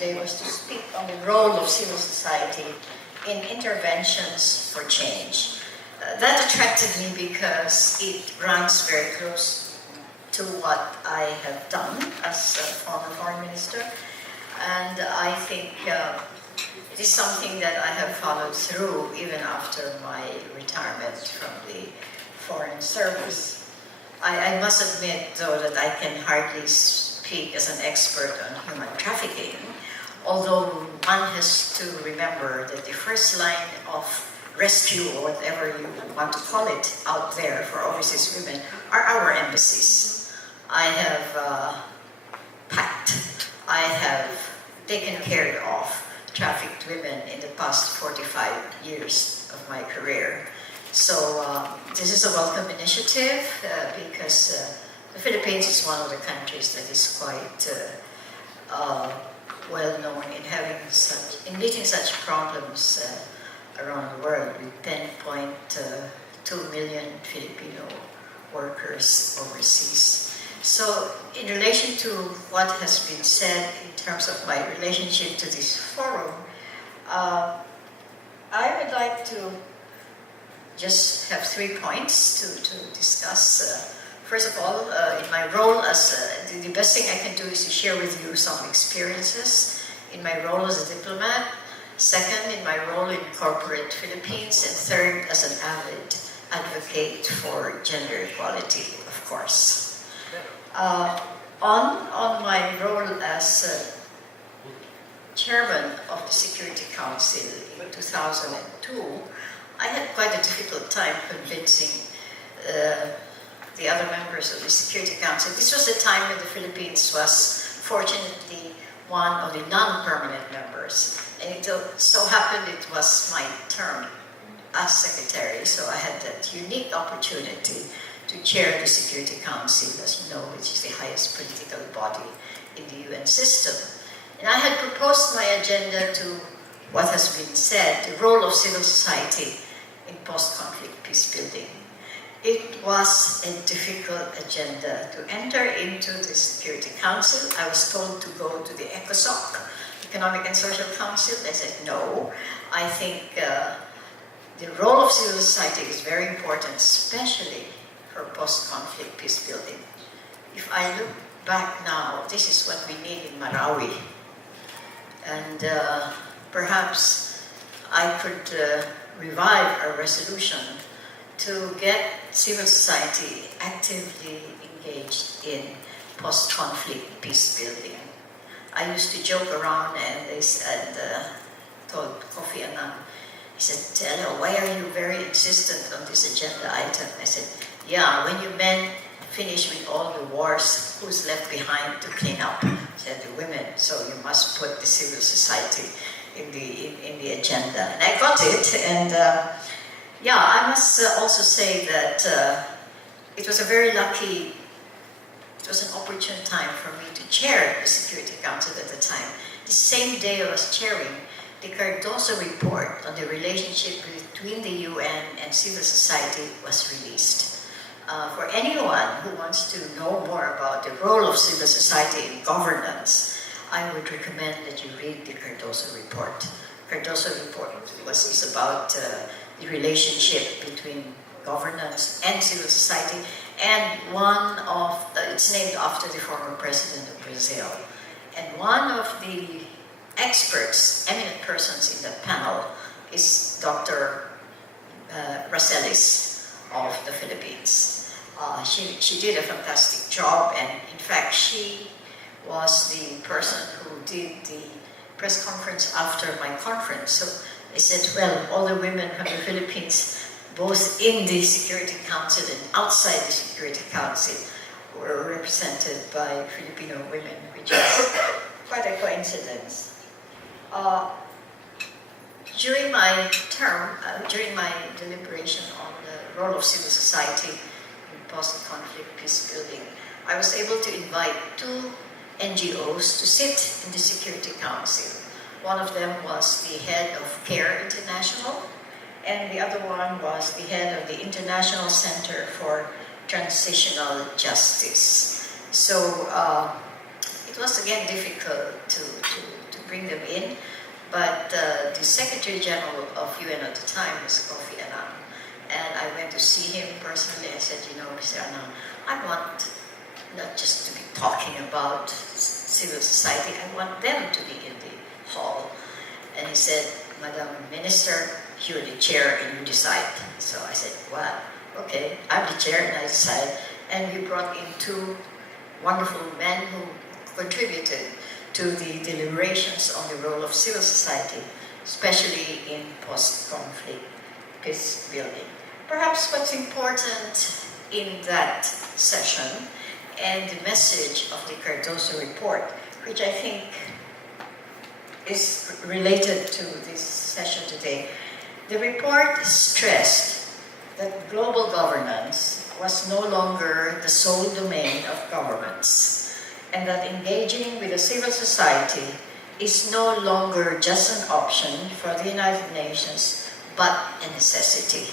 today was to speak on the role of civil society in interventions for change. That attracted me because it runs very close to what I have done as a former foreign minister, and I think it is something that I have followed through even after my retirement from the Foreign Service. I must admit, though, that I can hardly speak as an expert on human trafficking, although one has to remember that the first line of rescue, or whatever you want to call it, out there for overseas women are our embassies. I have packed, I have taken care of trafficked women in the past 45 years of my career. So this is a welcome initiative because the Philippines is one of the countries that is quite well known in meeting such problems around the world, with 10.2 million Filipino workers overseas. So in relation to what has been said in terms of my relationship to this forum, I would like to just have 3 points to discuss. First of all, in my role as the best thing I can do is to share with you some experiences in my role as a diplomat. Second, in my role in corporate Philippines. And third, as an avid advocate for gender equality, of course. On my role as chairman of the Security Council in 2002, I had quite a difficult time convincing the other members of the Security Council. This was a time when the Philippines was fortunately one of the non-permanent members. And it so happened it was my term as secretary, so I had that unique opportunity to chair the Security Council, as you know, which is the highest political body in the UN system. And I had proposed my agenda to what has been said, the role of civil society in post-conflict peace building. It was a difficult agenda to enter into the Security Council. I was told to go to the ECOSOC, Economic and Social Council. I said no. I think the role of civil society is very important, especially for post-conflict peace building. If I look back now, this is what we need in Marawi. And perhaps I could revive a resolution to get civil society actively engaged in post-conflict peace building. I used to joke around and they said, told Kofi Annan, he said, Delia, why are you very insistent on this agenda item? I said, yeah, when you men finish with all the wars, who's left behind to clean up? Said the women, so you must put the civil society in the agenda. And I got it, and yeah, I must also say that it was an opportune time for me to chair the Security Council at the time. The same day I was chairing, the Cardoso Report on the relationship between the UN and civil society was released. For anyone who wants to know more about the role of civil society in governance, I would recommend that you read the Cardoso Report. Cardoso Report is about the relationship between governance and civil society, and it's named after the former president of Brazil. And one of the experts, eminent persons in that panel, is Dr. Racelis of the Philippines. She did a fantastic job, and in fact she was the person who did the press conference after my conference. So they said, well, all the women from the Philippines, both in the Security Council and outside the Security Council, were represented by Filipino women, which is quite a coincidence. During my term, during my deliberation on the role of civil society in post-conflict peace building, I was able to invite 2 NGOs to sit in the Security Council. One of them was the head of CARE International, and the other one was the head of the International Center for Transitional Justice. So It was again difficult to bring them in, but the Secretary General of UN at the time was Kofi Annan, and I went to see him personally. I said, you know, Mr. Annan, I want not just to be talking about civil society, I want them to be in the hall. And he said, Madam Minister, you're the chair and you decide. So I said, well, okay, I'm the chair and I decide. And we brought in two wonderful men who contributed to the deliberations on the role of civil society, especially in post-conflict peace building. Perhaps what's important in that session and the message of the Cardoso Report, which I think is related to this session today. The report stressed that global governance was no longer the sole domain of governments, and that engaging with the civil society is no longer just an option for the United Nations, but a necessity.